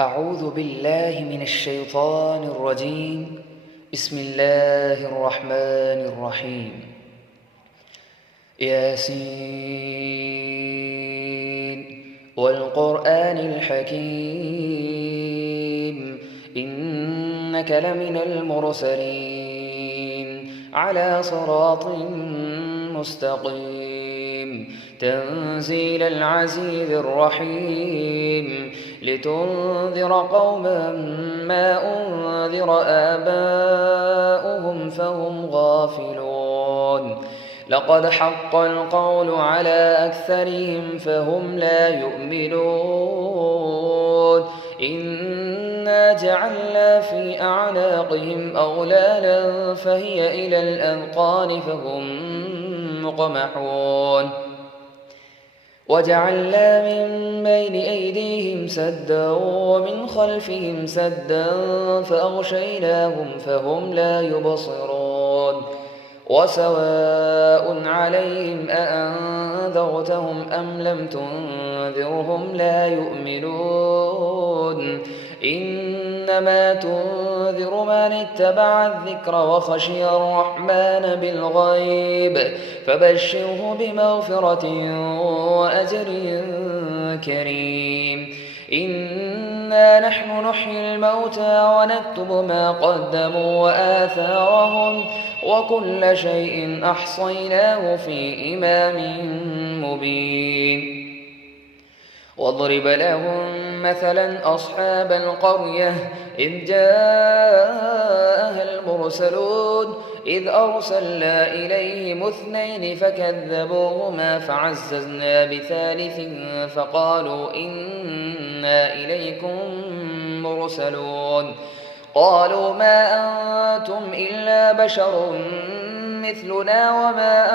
أعوذ بالله من الشيطان الرجيم. بسم الله الرحمن الرحيم. ياسين والقرآن الحكيم إنك لمن المرسلين على صراط مستقيم تنزيل العزيز الرحيم لتنذر قوما ما أنذر آباؤهم فهم غافلون لقد حق القول على أكثرهم فهم لا يؤمنون إنا جعلنا في أعناقهم أغلالا فهي إلى الأذقان فهم مقمحون وجعلنا من بين أيديهم سدا ومن خلفهم سدا فأغشيناهم فهم لا يبصرون وسواء عليهم أأنذرتهم أم لم تنذرهم لا يؤمنون إنما تنذر من اتبع الذكر وخشي الرحمن بالغيب فبشره بمغفرة وأجر كريم إنا نحن نحيي الموتى ونكتب ما قدموا وآثارهم وكل شيء أحصيناه في إمام مبين واضرب لهم مثلا أصحاب القرية إذ جاءها المرسلون إذ أرسلنا إليهم اثنين فكذبوهما فعززنا بثالث فقالوا إنا إليكم مرسلون قالوا ما أنتم إلا بشر مثلنا وما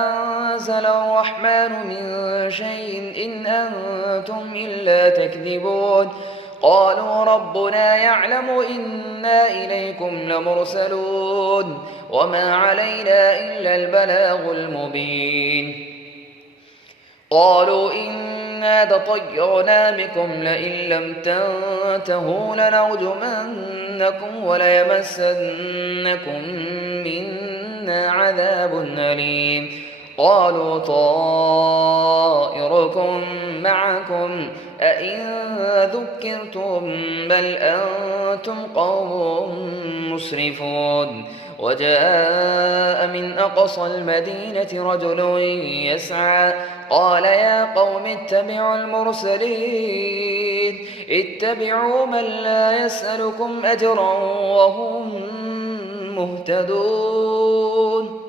أنزل الرحمن من شيء إن أنتم إلا تكذبون قالوا ربنا يعلم إنا إليكم لمرسلون وما علينا إلا البلاغ المبين قالوا إنا تطيرنا بكم لئن لم تنتهوا لنرجمنكم وليمسنكم منا عذاب أليم قالوا طائركم معكم أئن ذكرتم بل أنتم قوم مسرفون وجاء من أقصى المدينة رجل يسعى قال يا قوم اتبعوا المرسلين اتبعوا من لا يسألكم أجرا وهم مهتدون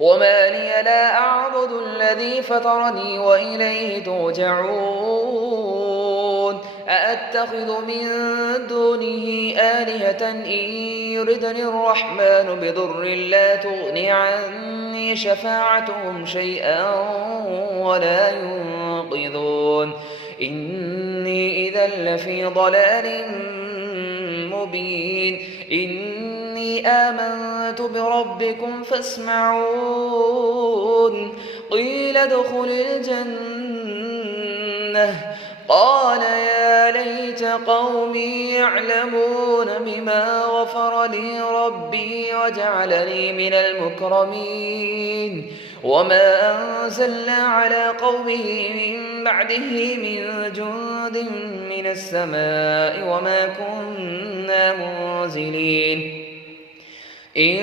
وما لي لا أعبد الذي فطرني وإليه ترجعون أأتخذ من دونه آلهة إن يردني الرحمن بضر لا تغني عني شفاعتهم شيئا ولا ينقذون إني إذا لفي ضلال مبين إني آمنت بربكم فاسمعون قيل ادخل الجنة قال يا ليت قومي يعلمون بما غفر لي ربي وجعلني من المكرمين وما أنزلنا على قومه من بعده من جند من السماء وما كنا منزلين إن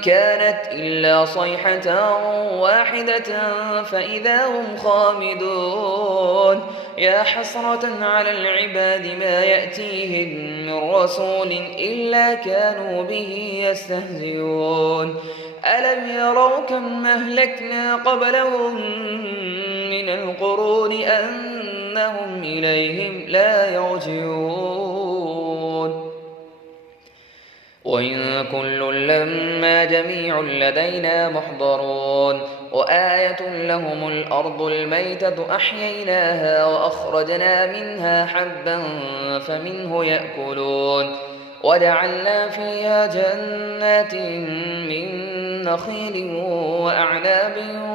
كانت إلا صيحة واحدة فإذا هم خامدون يا حسرة على العباد ما يأتيهم من رسول إلا كانوا به يستهزئون ألم يروا كم أهلكنا قبلهم من القرون أنهم إليهم لا يرجعون وإن كل لما جميع لدينا محضرون وآية لهم الأرض الميتة أحييناها وأخرجنا منها حبا فمنه يأكلون وجعلنا فيها جنات من نخيل وأعناب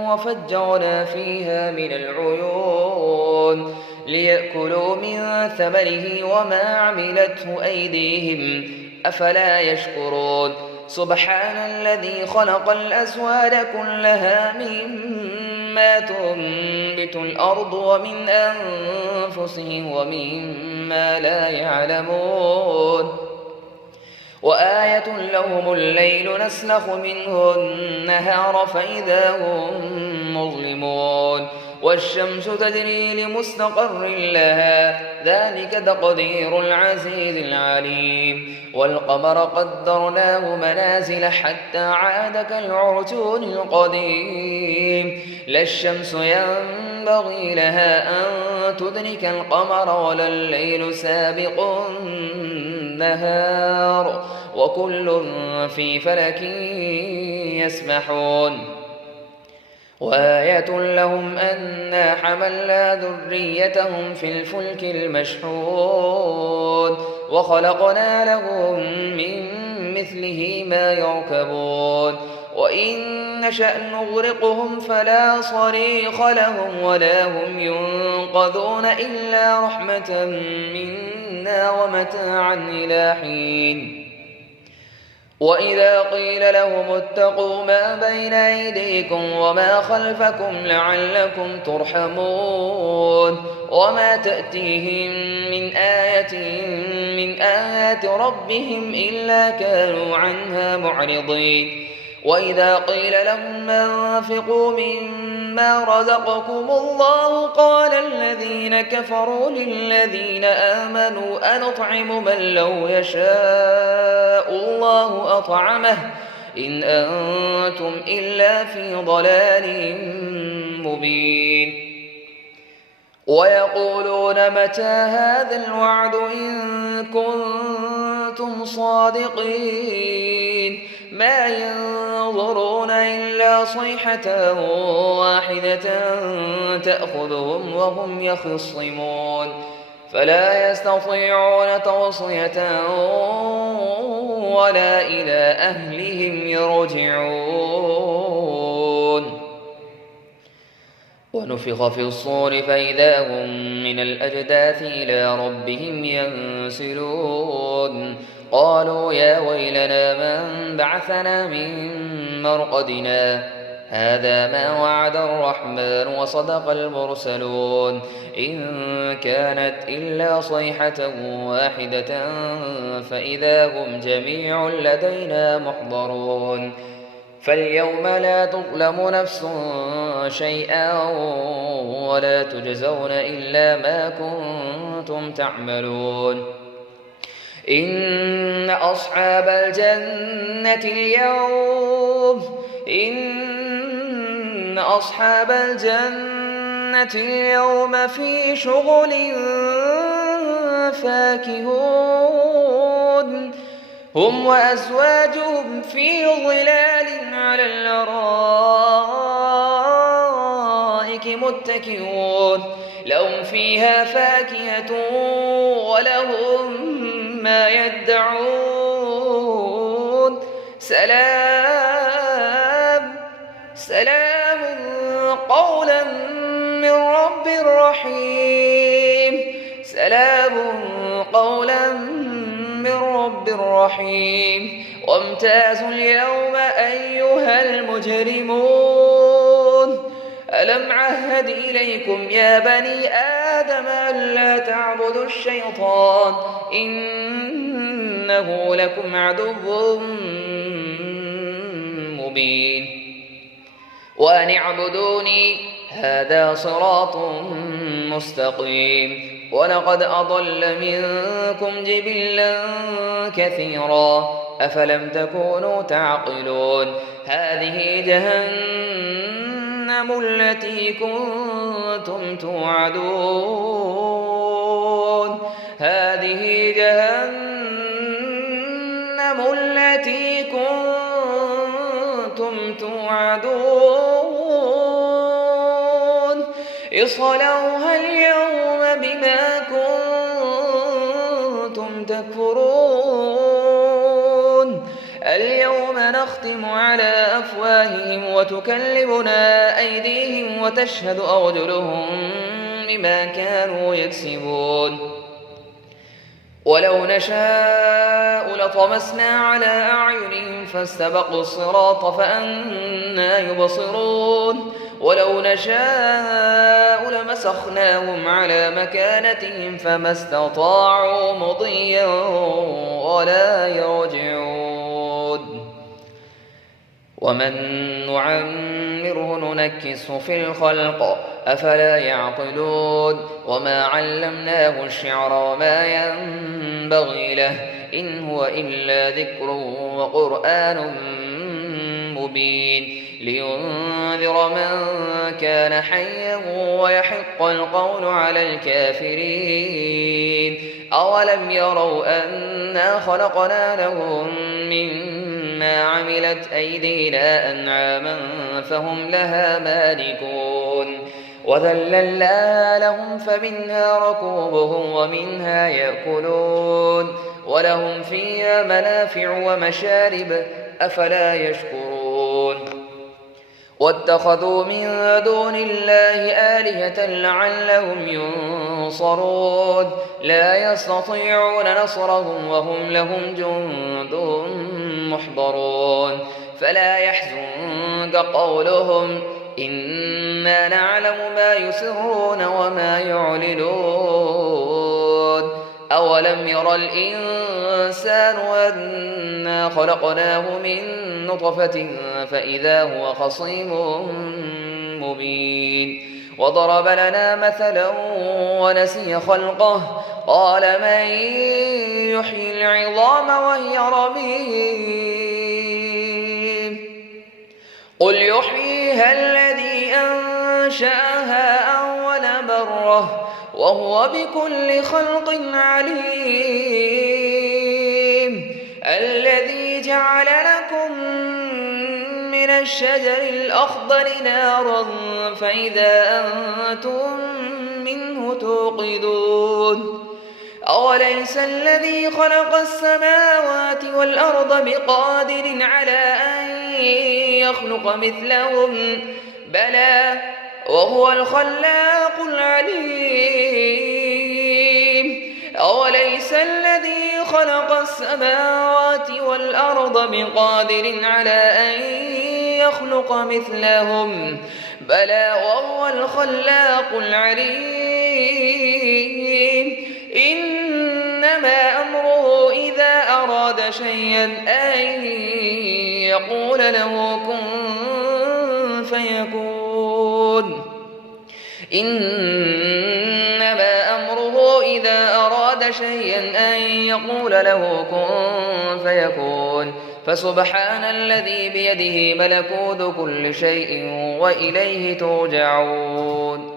وفجرنا فيها من العيون ليأكلوا من ثمره وما عملته أيديهم أفلا يشكرون سبحان الذي خلق الأزواج كلها مما تنبت الأرض ومن أنفسهم ومما لا يعلمون وآية لهم الليل نسلخ منه النهار فإذا هم مظلمون والشمس تجري لمستقر لها ذلك تقدير العزيز العليم والقمر قدرناه منازل حتى عاد كالعرجون القديم لا الشمس ينبغي لها أن تدرك القمر ولا الليل سابق النهار وكل في فلك يسبحون وآية لهم أنا حملنا ذريتهم في الفلك المشحون وخلقنا لهم من مثله ما يركبون وإن نشأ نغرقهم فلا صريخ لهم ولا هم ينقذون إلا رحمة منا ومتاعا إلى حين وإذا قيل لهم اتقوا ما بين أيديكم وما خلفكم لعلكم ترحمون وما تأتيهم من آية من آيات ربهم إلا كانوا عنها معرضين وإذا قيل لهم أنفقوا مما رزقكم الله قال الذين كفروا للذين آمنوا أنطعم من لو يشاء الله أطعمه إن أنتم إلا في ضلال مبين ويقولون متى هذا الوعد إن كنتم صادقين ما ينظرون إلا صيحة واحدة تأخذهم وهم يخصمون فلا يستطيعون توصية ولا إلى أهلهم يرجعون ونفخ في الصور فإذا هم من الأجداث إلى ربهم ينسلون قالوا يا ويلنا من بعثنا من مرقدنا هذا ما وعد الرحمن وصدق المرسلون إن كانت إلا صيحة واحدة فإذا هم جميع لدينا محضرون فاليوم لا تظلم نفس شيئا ولا تجزون إلا ما كنتم تعملون إن أصحاب الجنة اليوم في شغل فاكهون هم وأزواجهم في ظلال على الأرائك متكئون لهم فيها فاكهة ولهم ما يدعون سلام قولا من رب رحيم وامتازوا اليوم أيها المجرمون ألم عهد إليكم يا بني آدم ألا تعبدوا الشيطان إنه لكم عدو مبين وأن اعبدوني هذا صراط مستقيم ولقد أضل منكم جبلا كثيرا أفلم تكونوا تعقلون هذه جهنم التي كنتم توعدون اصلوها اليوم بما كنتم تكفرون اليوم نختم على أفواههم وتكلمنا أيديهم وتشهد أرجلهم بما كانوا يكسبون ولو نشاء لطمسنا على أعينهم فاستبقوا الصراط فأنى يبصرون ولو نشاء لمسخناهم على مكانتهم فما استطاعوا مضيا ولا يرجعون ومن نعمره ننكسه في الخلق أفلا يعقلون وما علمناه الشعر وما ينبغي له إن هو إلا ذكر وقرآن مبين لينذر من كان حيا ويحق القول على الكافرين أولم يروا أنا خلقنا لهم مما عملت أيدينا أنعاما فهم لها مالكون وذللناها لهم فمنها ركوبهم ومنها يأكلون ولهم فيها منافع ومشارب أفلا يشكرون واتخذوا من دون الله آلهة لعلهم ينصرون لا يستطيعون نصرهم وهم لهم جند محضرون فلا يحزنك قولهم إنا نعلم ما يسرون وما يعلنون أولم ير الإنسان أنا خلقناه من نطفة فإذا هو خصيم مبين وضرب لنا مثلا ونسي خلقه قال من يحيي العظام وهي رميم قل يحييها الذي أنشأها أول مرة وهو بكل خلق عليم الذي جعل لكم من الشجر الأخضر نارا فإذا أنتم منه توقدون أوليس الذي خلق السماوات والأرض بقادر على أن يخلق مثلهم بلى وهو الخلاق العليم أوليس الذي خلق السماوات والأرض بقادر على أن يخلق مثلهم بلى وهو الخلاق العليم إنما أمره إذا أراد شيئا أن يقول له كن فيكون إنما أمره إذا أراد شيئا أن يقول له كن فيكون فسبحان الذي بيده ملكوت كل شيء وإليه ترجعون